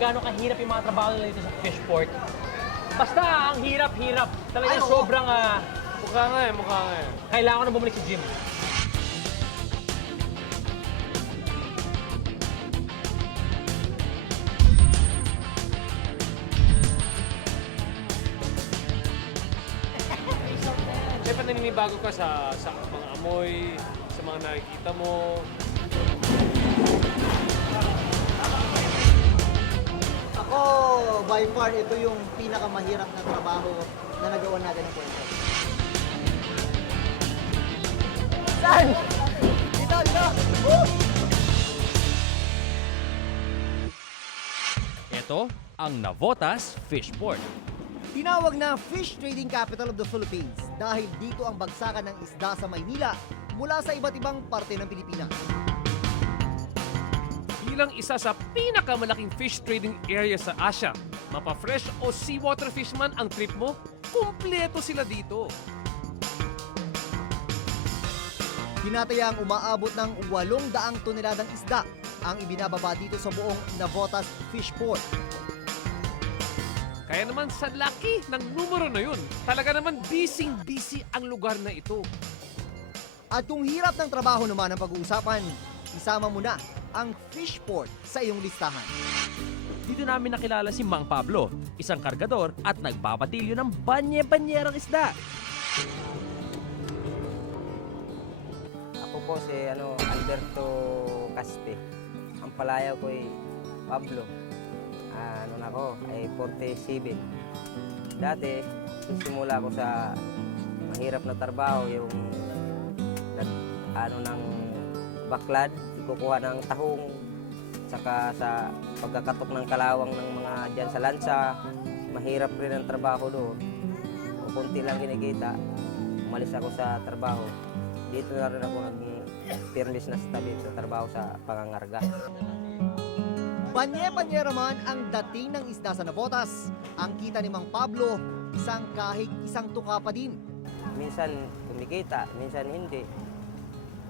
gaano kahirap yung mga trabaho nila dito sa Fishport. Basta ang hirap-hirap. Talagang sobrang Mukha nga eh. kailangan ko na bumalik sa gym. Siyempre naninibago ka sa mga amoy, sa mga nakikita mo. Ako, by far, ito yung pinakamahirap na trabaho na nagawa natin ng kwento. Saan? Dito, dito! Woo! Ito ang Navotas Fishport. Tinawag na Fish Trading Capital of the Philippines dahil dito ang bagsakan ng isda sa Maynila mula sa iba't ibang parte ng Pilipinas. Bilang isa sa pinakamalaking fish trading area sa Asia, mapa-fresh o seawater fish man ang trip mo, kumpleto sila dito. Tinatayang umaabot ng 800 toneladang isda ang ibinababa dito sa buong Navotas Fishport. Kaya naman sa laki ng numero na yun, talaga naman busy ang lugar na ito. At kung hirap ng trabaho naman ang pag-uusapan, isama mo na ang Fishport sa iyong listahan. Dito namin nakilala si Mang Pablo, isang kargador at nagpapatilyo ng banye-banyerang isda. Ako po si Alberto Caste. Ang palayaw ko ay Pablo. Ay 47. Dati, simula ko sa mahirap na trabaho, yung ng baklad, kukuha ng tahong, saka sa pagkakatok ng kalawang ng mga dyan sa lansa, mahirap rin ang trabaho doon. Kung kunti lang kinikita, umalis ako sa trabaho. Dito na rin ako nag-firmis na stabil sa trabaho sa pangangarga. Banye-banyera man ang dating ng isda sa Navotas. Ang kita ni Mang Pablo, isang kahig, isang tuka pa din. Minsan kumikita, minsan hindi.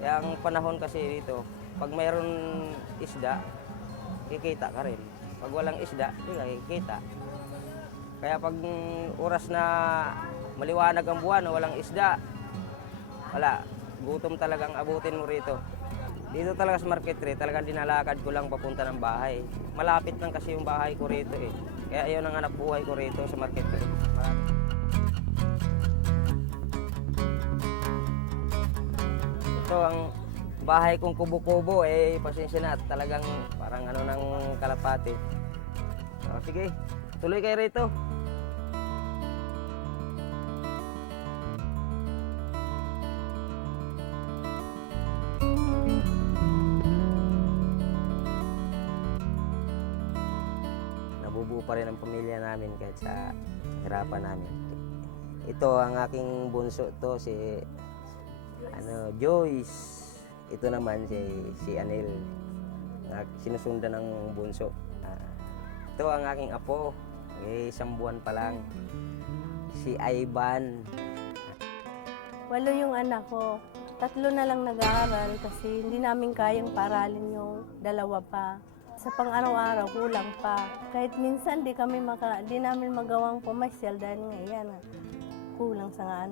Kaya ang panahon kasi dito, pag mayroon isda, kikita ka rin. Pag walang isda, hindi ka kikita. Kaya pag oras na maliwanag ang buwan o walang isda, wala, gutom talagang abutin mo rito. Dito talaga sa Market 3, talagang dinalakad ko lang papunta ng bahay. Malapit lang kasi yung bahay ko rito eh. Kaya yun ang hanap buhay ko rito sa Market 3. Malapit. Ito ang bahay kong kubo-kubo eh, pasensya na at talagang parang ng kalapati. So, sige, tuloy kayo rito. Nabubuo pa rin ang pamilya namin kahit sa hirapan namin. Ito ang aking bunso to, si Joyce. Ito naman si Anel, sinusundan ng bunso. Ito ang aking apo, isang buwan pa lang. Si Ivan. 8 yung anak ko. 3 na lang nag-aaral kasi hindi namin kayang paralin yung 2 pa. Sa pang-araw-araw, kulang pa. Kahit minsan di namin magawang pumasyal dahil nga kulang sa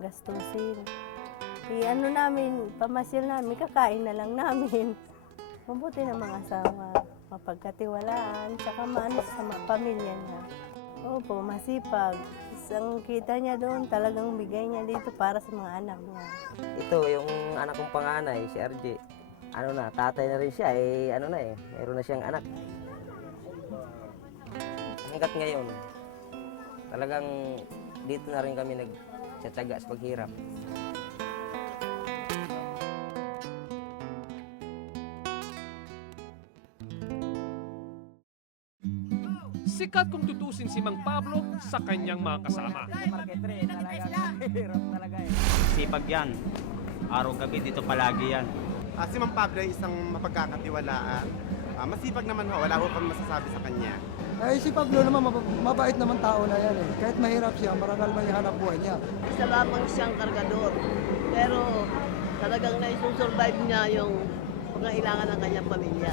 gastusin. Namin, pamasyal namin, kakain na lang namin. Mabuti ng mga asawa, mapagkatiwalaan, tsaka maanos sa pamilya niya. Opo, masipag. Ang kita niya doon, talagang bigay niya dito para sa mga anak niya. Ito, yung anak kong panganay, si RJ. Tatay na rin siya, mayroon na siyang anak. Hanggat ngayon, talagang dito na rin kami nagtsatsaga sa paghirap. Sikat kung tutusin si Mang Pablo sa kanyang mga kasama. Market 3, talagang hirap talaga eh. Sipag yan. Araw-gabi dito palagi yan. Si Mang Pablo ay isang mapagkakatiwalaan. Masipag naman ho, wala ho kami masasabi sa kanya. Si Pablo naman, mabait naman tao na yan eh. Kahit mahirap siya, marangal man yung hanap buhay niya. Isa lamang siyang kargador. Pero talagang naisurvive niya yung pangailangan ng kanyang pamilya.